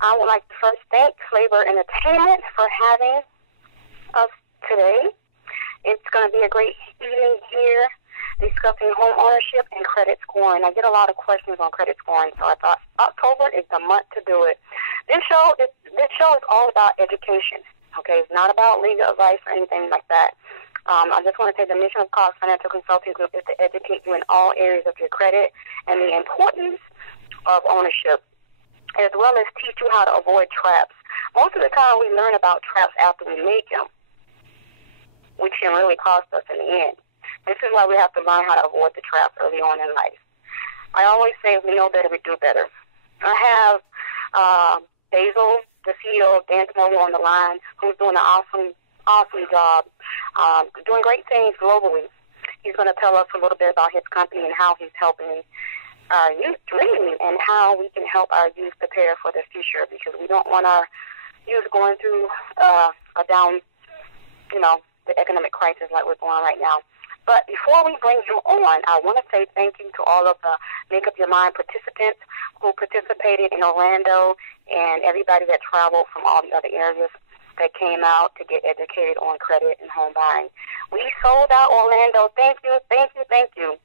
I would like to first thank Fla'vore Entertainment for having us today. It's going to be a great evening here discussing home ownership and credit scoring. I get a lot of questions on credit scoring, so I thought October is the month to do it. This show is all about education. Okay, it's not about legal advice or anything like that. I just want to say the mission of Cost Financial Consulting Group is to educate you in all areas of your credit and the importance of ownership, as well as teach you how to avoid traps. Most of the time we learn about traps after we make them, which can really cost us in the end. This is why we have to learn how to avoid the traps early on in life. I always say if we know better, we do better. I have Basil, the CEO of Dance Mogul, on the line, who's doing an awesome job, doing great things globally. He's going to tell us a little bit about his company and how he's helping our youth dream and how we can help our youth prepare for the future, because we don't want our youth going through a down, the economic crisis like we're going right now. But before we bring him on, I want to say thank you to all of the Make Up Your Mind participants who participated in Orlando and everybody that traveled from all the other areas that came out to get educated on credit and home buying. We sold out Orlando. Thank you, thank you, thank you.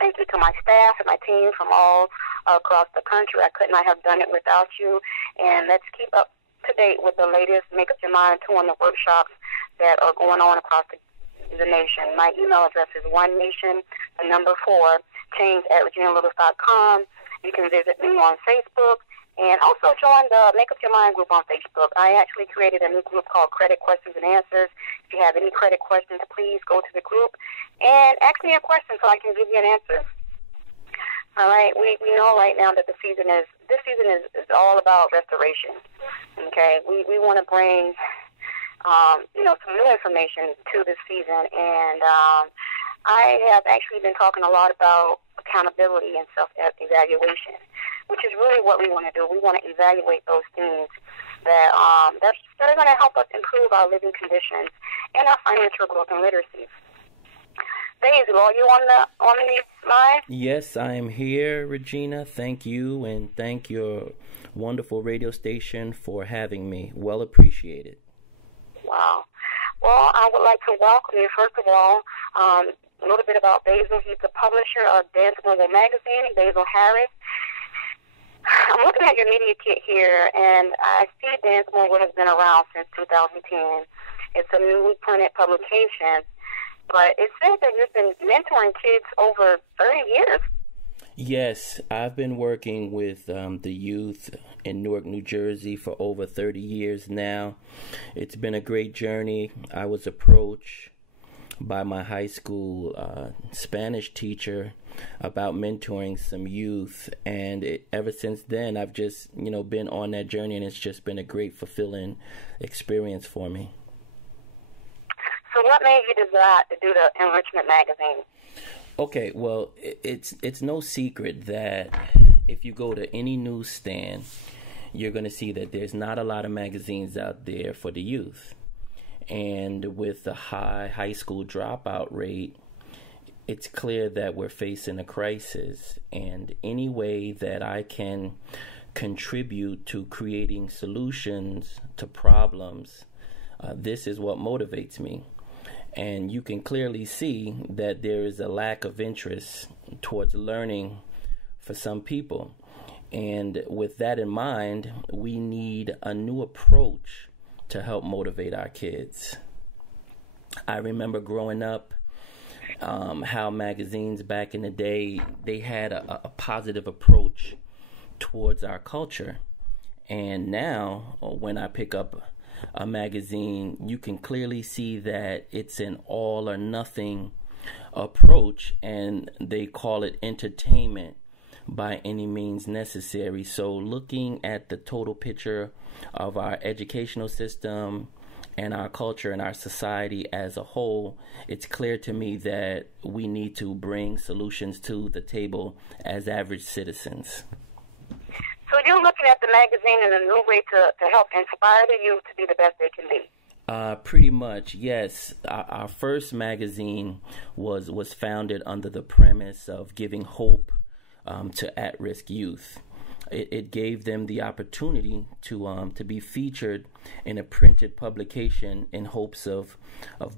Thank you to my staff and my team from all across the country. I could not have done it without you. And let's keep up to date with the latest Make Up Your Mind 2 on the workshops that are going on across the nation. My email address is onenation4change@reginalittles.com. You can visit me on Facebook and also join the Make Up Your Mind group on Facebook. I actually created a new group called Credit Questions and Answers. If you have any credit questions, please go to the group and ask me a question so I can give you an answer. All right, we know right now that this season is all about restoration. Okay, we want to bring some new information to this season, and I have actually been talking a lot about accountability and self-evaluation, which is really what we want to do. We want to evaluate those things that are going to help us improve our living conditions and our financial growth and literacy. Basil, are you on the line? Yes, I am here, Regina. Thank you, and thank your wonderful radio station for having me. Well appreciated. Wow. Well, I would like to welcome you, first of all, a little bit about Basil. He's the publisher of Dance Mogul magazine, Basil Harris. I'm looking at your media kit here, and I see Dance Mogul has been around since 2010. It's a newly printed publication, but it says that you've been mentoring kids over 30 years. Yes, I've been working with the youth in Newark, New Jersey for over 30 years now. It's been a great journey. I was approached by my high school Spanish teacher about mentoring some youth, and ever since then I've just been on that journey, and it's just been a great, fulfilling experience for me. So what made you decide to do the Enrichment magazine? Okay, well, it's no secret that if you go to any newsstand, you're going to see that there's not a lot of magazines out there for the youth. And with the high school dropout rate, it's clear that we're facing a crisis. And any way that I can contribute to creating solutions to problems, this is what motivates me. And you can clearly see that there is a lack of interest towards learning for some people. And with that in mind, we need a new approach to help motivate our kids. I remember growing up, how magazines back in the day, they had a positive approach towards our culture. And now, when I pick up a magazine, you can clearly see that it's an all or nothing approach, and they call it entertainment by any means necessary. So looking at the total picture of our educational system and our culture and our society as a whole, it's clear to me that we need to bring solutions to the table as average citizens. So you're looking at the magazine as a new way to help inspire the youth to be the best they can be. Pretty much, yes. Our first magazine was founded under the premise of giving hope to at-risk youth. it gave them the opportunity to be featured in a printed publication in hopes of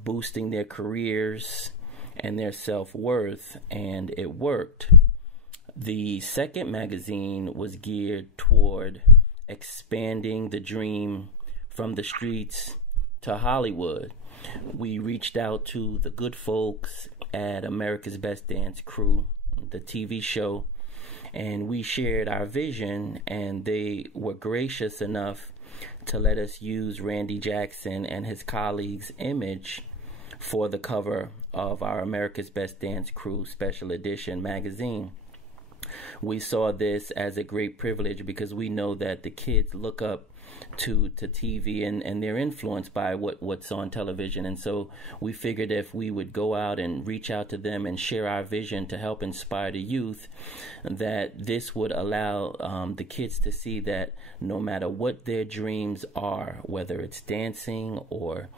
boosting their careers and their self-worth, and it worked. The second magazine was geared toward expanding the dream from the streets to Hollywood. We reached out to the good folks at America's Best Dance Crew, the TV show, and we shared our vision, and they were gracious enough to let us use Randy Jackson and his colleagues' image for the cover of our America's Best Dance Crew Special Edition magazine. We saw this as a great privilege because we know that the kids look up to TV and they're influenced by what's on television, and so we figured if we would go out and reach out to them and share our vision to help inspire the youth, that this would allow the kids to see that no matter what their dreams are, whether it's dancing or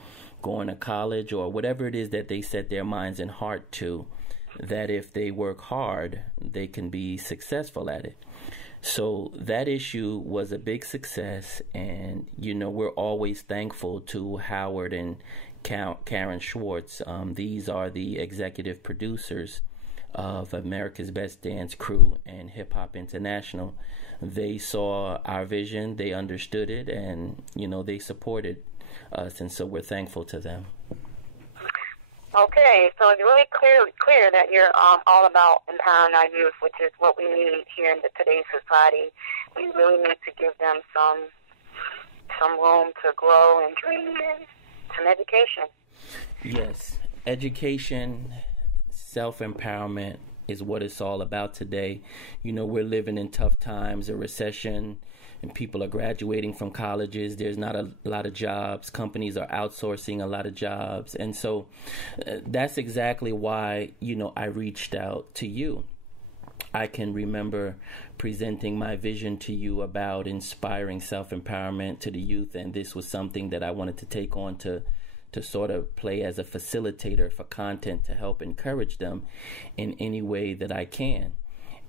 going to college or whatever it is that they set their minds and heart to, that if they work hard, they can be successful at it. So that issue was a big success, and we're always thankful to Howard and Karen Schwartz. These are the executive producers of America's Best Dance Crew and Hip Hop International. They saw our vision, they understood it, and they supported us, and so we're thankful to them. Okay, so it's really clear that you're all about empowering our youth, which is what we need here in today's society. We really need to give them some room to grow and dream and some education. Yes, education, self-empowerment is what it's all about today. We're living in tough times, a recession, and people are graduating from colleges. There's not a lot of jobs. Companies are outsourcing a lot of jobs. And so that's exactly why, I reached out to you. I can remember presenting my vision to you about inspiring self-empowerment to the youth, and this was something that I wanted to take on to sort of play as a facilitator for content to help encourage them in any way that I can.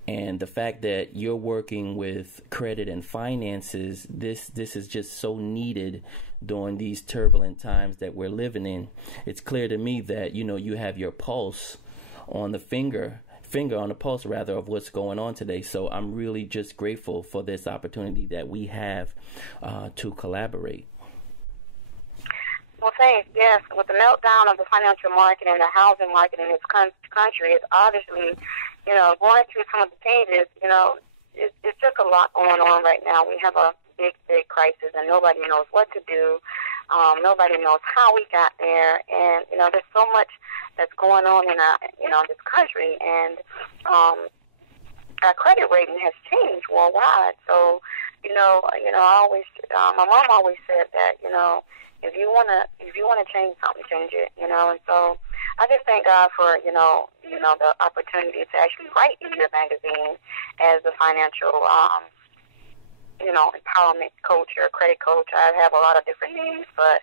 And the fact that you're working with credit and finances, this is just so needed during these turbulent times that we're living in. It's clear to me that, you have your pulse on the finger on the pulse rather of what's going on today. So I'm really just grateful for this opportunity that we have to collaborate. Well, thanks. Yes, with the meltdown of the financial market and the housing market in this country, it's obviously, going through some of the changes, it's just a lot going on right now. We have a big crisis, and nobody knows what to do. Nobody knows how we got there, and there's so much that's going on in this country, and our credit rating has changed worldwide. So, I always, my mom always said that, if you wanna change something, change it, and so I just thank God for the opportunity to actually write in your magazine as a financial empowerment coach or credit coach. I have a lot of different names, but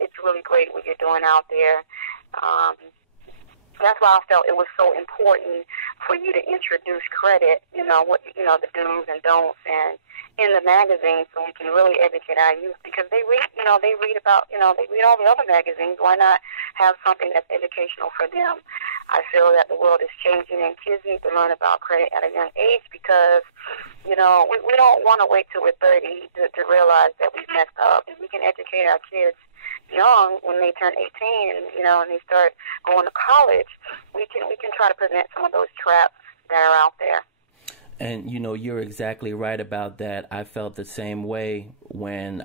it's really great what you're doing out there. That's why I felt it was so important for you to introduce credit, what the do's and don'ts, and in the magazine, so we can really educate our youth, because they read all the other magazines. Why not have something that's educational for them? I feel that the world is changing, and kids need to learn about credit at a young age, because we don't want to wait till we're 30 to realize that we've messed up. If we can educate our kids young, when they turn 18 and and they start going to college, we can try to prevent some of those traps that are out there. And you're exactly right about that. I felt the same way when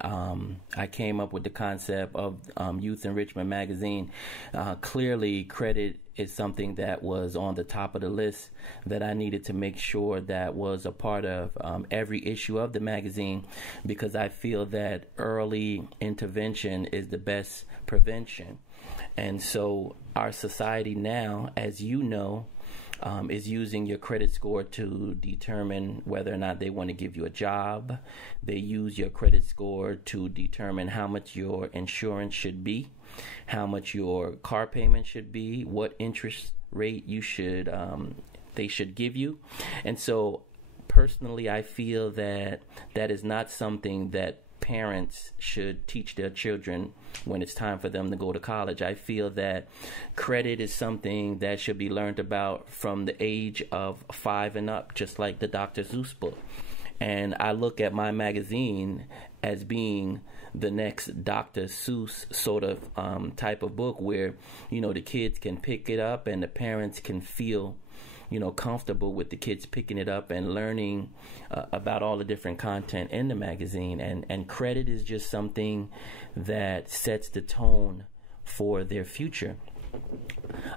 I came up with the concept of Youth Enrichment Magazine. Clearly, credit is something that was on the top of the list that I needed to make sure that was a part of every issue of the magazine, because I feel that early intervention is the best prevention. And so our society now, as you know, is using your credit score to determine whether or not they want to give you a job. They use your credit score to determine how much your insurance should be, how much your car payment should be, what interest rate they should give you. And so personally, I feel that that is not something that parents should teach their children when it's time for them to go to college. I feel that credit is something that should be learned about from the age of 5 and up, just like the Dr. Seuss book. And I look at my magazine as being the next Dr. Seuss sort of type of book where, the kids can pick it up and the parents can feel comfortable with the kids picking it up and learning about all the different content in the magazine. And credit is just something that sets the tone for their future.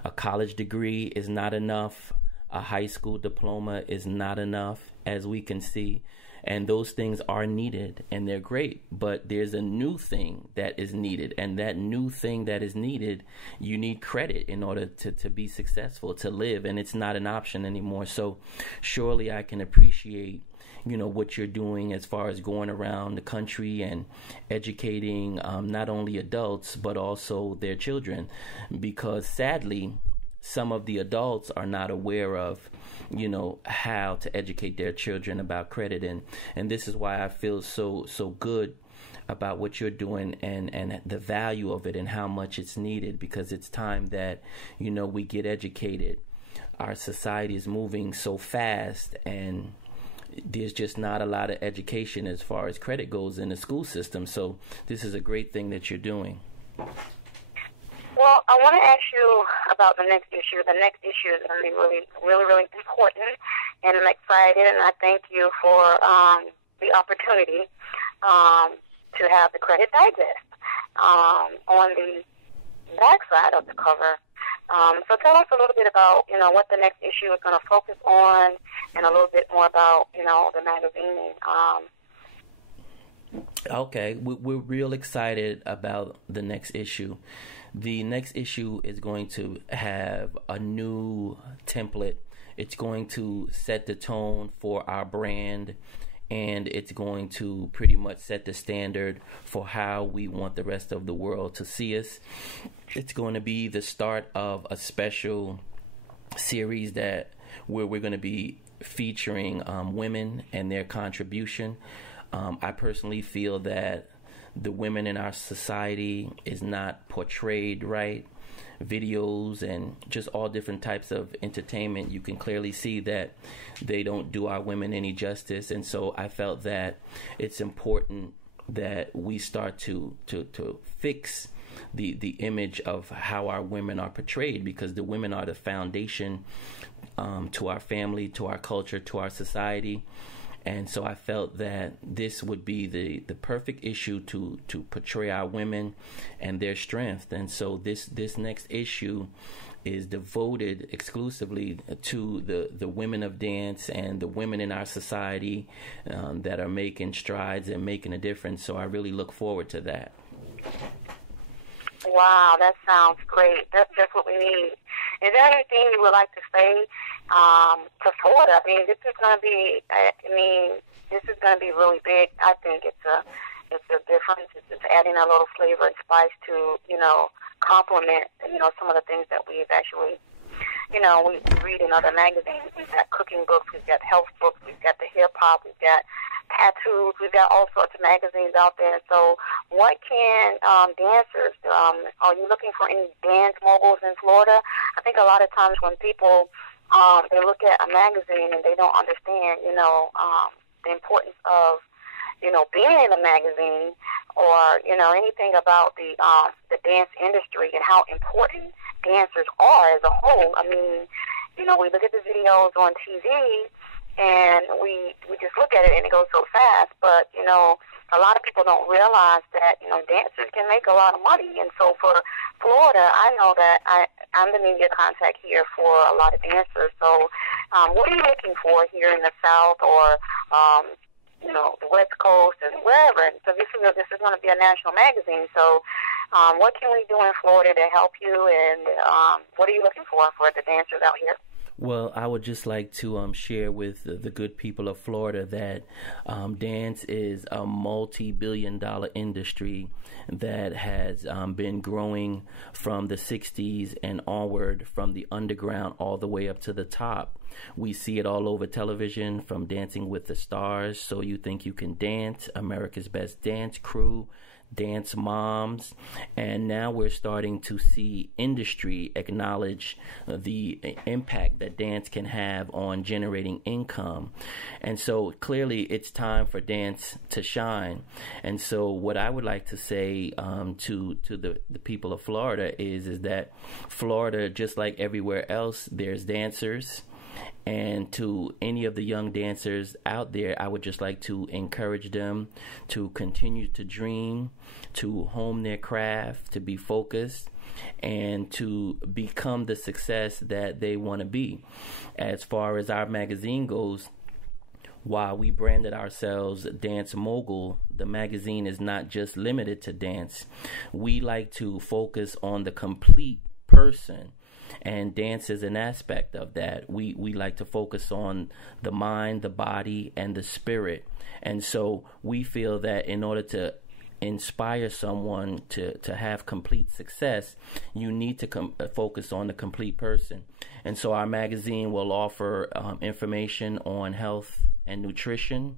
A college degree is not enough. A high school diploma is not enough, as we can see. And those things are needed and they're great, but there's a new thing that is needed, and that new thing that is needed, you need credit in order to be successful, to live, and it's not an option anymore. So surely I can appreciate what you're doing as far as going around the country and educating not only adults but also their children, because sadly some of the adults are not aware of how to educate their children about credit, and this is why I feel so good about what you're doing and the value of it and how much it's needed, because it's time that we get educated. Our society is moving so fast, and there's just not a lot of education as far as credit goes in the school system. So this is a great thing that you're doing. Well, I want to ask you about the next issue. The next issue is going to be really, really, really important, and I'm excited, and I thank you for the opportunity to have the Credit Digest on the backside of the cover. So tell us a little bit about, what the next issue is going to focus on, and a little bit more about, the magazine. Okay, we're real excited about the next issue. The next issue is going to have a new template. It's going to set the tone for our brand, and it's going to pretty much set the standard for how we want the rest of the world to see us. It's going to be the start of a special series where we're going to be featuring women and their contribution. I personally feel that the women in our society is not portrayed right. Videos and just all different types of entertainment, you can clearly see that they don't do our women any justice. And so I felt that it's important that we start to fix the image of how our women are portrayed, because the women are the foundation to our family, to our culture, to our society. And so I felt that this would be the perfect issue to portray our women and their strength. And so this next issue is devoted exclusively to the women of dance and the women in our society that are making strides and making a difference. So I really look forward to that. Wow, that sounds great. That's just what we need. Is there anything you would like to say to Florida? I mean, this is going to be really big. I think it's a difference. It's just adding a little flavor and spice to, complement, some of the things that we've actually, we read in other magazines. We've got cooking books, we've got health books, we've got the hip hop, we've got tattoos, we've got all sorts of magazines out there. So what can dancers, are you looking for any dance moguls in Florida? I think a lot of times when people, they look at a magazine and they don't understand, the importance of, being in a magazine or, anything about the dance industry and how important dancers are as a whole. I mean, we look at the videos on TV and we just look at it and it goes so fast, but, a lot of people don't realize that, dancers can make a lot of money. And so for Florida, I know that I'm the media contact here for a lot of dancers. So what are you looking for here in the South or, the West Coast and wherever? And so this is going to be a national magazine. So what can we do in Florida to help you? And what are you looking for the dancers out here? Well, I would just like to share with the good people of Florida that dance is a multi-billion-dollar industry that has been growing from the 60s and onward, from the underground all the way up to the top. We see it all over television, from Dancing with the Stars, So You Think You Can Dance, America's Best Dance Crew, Dance Moms, and now we're starting to see industry acknowledge the impact that dance can have on generating income. And so clearly it's time for dance to shine. And so what I would like to say to the people of Florida is that Florida, just like everywhere else, there's dancers. And to any of the young dancers out there, I would just like to encourage them to continue to dream, to hone their craft, to be focused, and to become the success that they want to be. As far as our magazine goes, while we branded ourselves Dance Mogul, the magazine is not just limited to dance. We like to focus on the complete person. And dance is an aspect of that. We like to focus on the mind, the body, and the spirit. And so we feel that in order to inspire someone to have complete success, you need to focus on the complete person. And so our magazine will offer information on health and nutrition.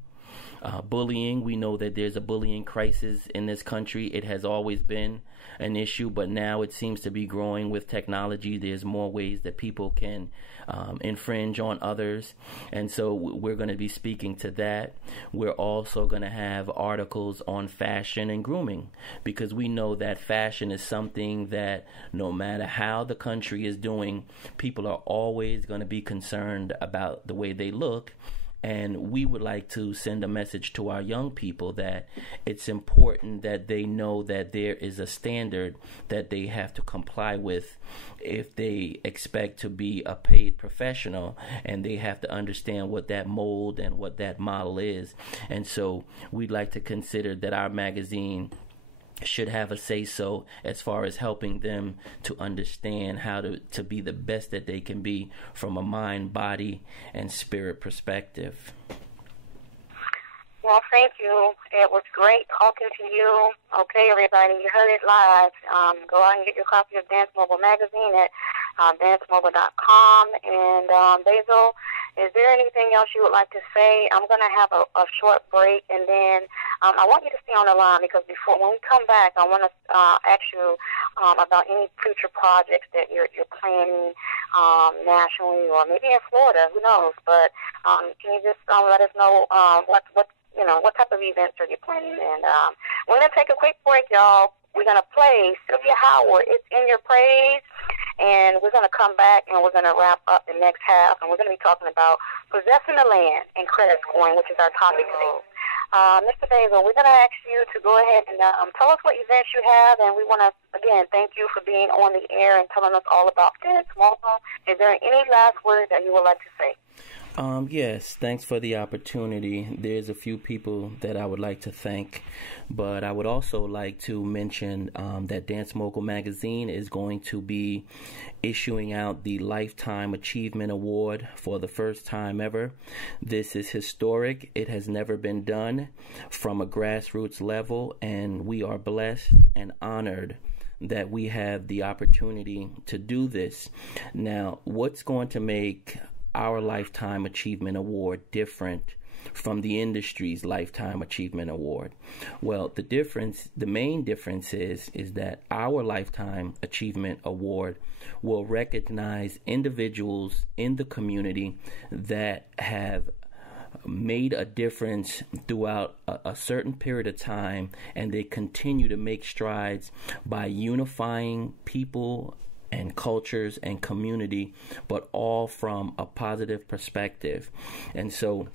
Bullying, we know that there's a bullying crisis in this country. It has always been an issue, but now it seems to be growing with technology. There's more ways that people can infringe on others, and so we're going to be speaking to that. We're also going to have articles on fashion and grooming, because we know that fashion is something that no matter how the country is doing, people are always going to be concerned about the way they look. And we would like to send a message to our young people that it's important that they know that there is a standard that they have to comply with if they expect to be a paid professional, and they have to understand what that mold and what that model is. And so we'd like to consider that our magazine should have a say-so as far as helping them to understand how to be the best that they can be from a mind, body, and spirit perspective. Well, thank you. It was great talking to you. Okay, everybody, you heard it live. Go out and get your copy of Dance Mogul magazine at dancemogul.com. And Basil, is there anything else you would like to say? I'm going to have a short break, and then I want you to stay on the line, because when we come back, I want to ask you about any future projects that you're planning nationally, or maybe in Florida, who knows. But can you just let us know what type of events are you planning? And we're going to take a quick break, y'all. We're going to play Sylvia Howard, It's in Your Praise. And we're going to come back, and we're going to wrap up the next half, and we're going to be talking about possessing the land and credit scoring, which is our topic today. Mr. Basil, we're going to ask you to go ahead and tell us what events you have, and we want to, again, thank you for being on the air and telling us all about Dance Mogul. Is there any last words that you would like to say? Yes, thanks for the opportunity. There's a few people that I would like to thank, but I would also like to mention that Dance Mogul magazine is going to be issuing out the Lifetime Achievement Award for the first time ever. This is historic. It has never been done from a grassroots level, and we are blessed and honored that we have the opportunity to do this. Now, what's going to make our Lifetime Achievement Award different from the industry's Lifetime Achievement Award? Well, the main difference is that our Lifetime Achievement Award will recognize individuals in the community that have made a difference throughout a certain period of time, and they continue to make strides by unifying people and cultures and community, but all from a positive perspective. And so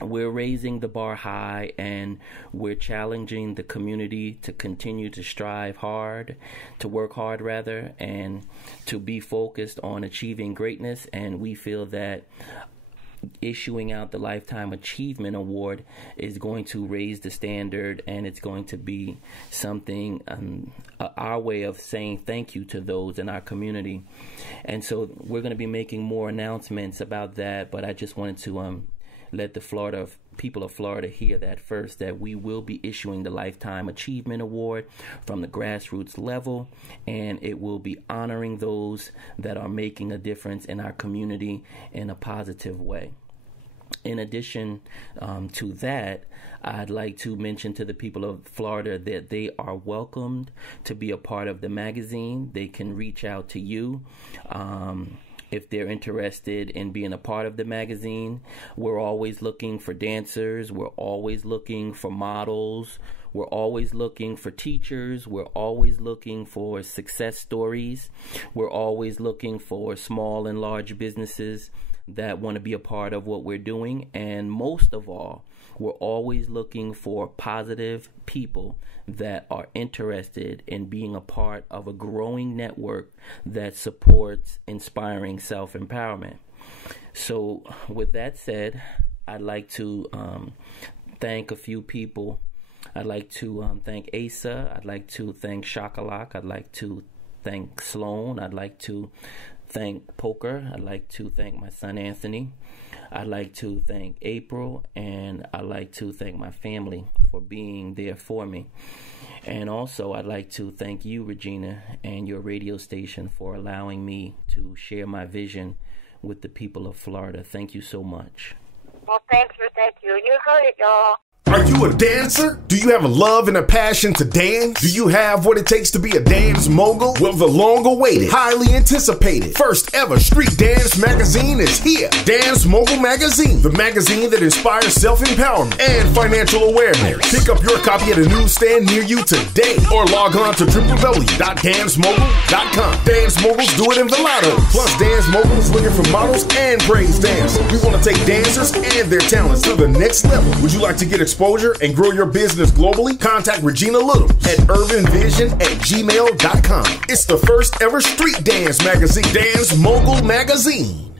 we're raising the bar high, and we're challenging the community to continue to strive hard, to work hard rather, and to be focused on achieving greatness. And we feel that issuing out the Lifetime Achievement Award is going to raise the standard, and it's going to be something, our way of saying thank you to those in our community. And so we're going to be making more announcements about that, but I just wanted to let the people of Florida hear that first, that we will be issuing the Lifetime Achievement Award from the grassroots level, and it will be honoring those that are making a difference in our community in a positive way. In addition to that, I'd like to mention to the people of Florida that they are welcomed to be a part of the magazine. They can reach out to you if they're interested in being a part of the magazine. We're always looking for dancers. We're always looking for models. We're always looking for teachers. We're always looking for success stories. We're always looking for small and large businesses that want to be a part of what we're doing. And most of all, we're always looking for positive people that are interested in being a part of a growing network that supports inspiring self-empowerment. So with that said, I'd like to thank a few people. I'd like to thank Asa. I'd like to thank Shakalak. I'd like to thank Sloan. I'd like to thank Poker. I'd like to thank my son Anthony. I'd like to thank April, and I'd like to thank my family for being there for me. And also, I'd like to thank you, Regina, and your radio station for allowing me to share my vision with the people of Florida. Thank you so much. Well, thank you. You heard it, y'all. Are you a dancer? Do you have a love and a passion to dance? Do you have what it takes to be a dance mogul? Well, the long-awaited, highly anticipated, first ever street dance magazine is here. Dance Mogul Magazine, the magazine that inspires self-empowerment and financial awareness. Pick up your copy at a newsstand near you today, or log on to www.dancemogul.com. Dance Moguls do it in Velato. Plus, Dance Mogul is looking for models and praise dancers. We want to take dancers and their talents to the next level. Would you like to get exposure and grow your business globally? Contact Regina Littles at urbanvision@gmail.com. It's the first ever street dance magazine, Dance Mogul Magazine.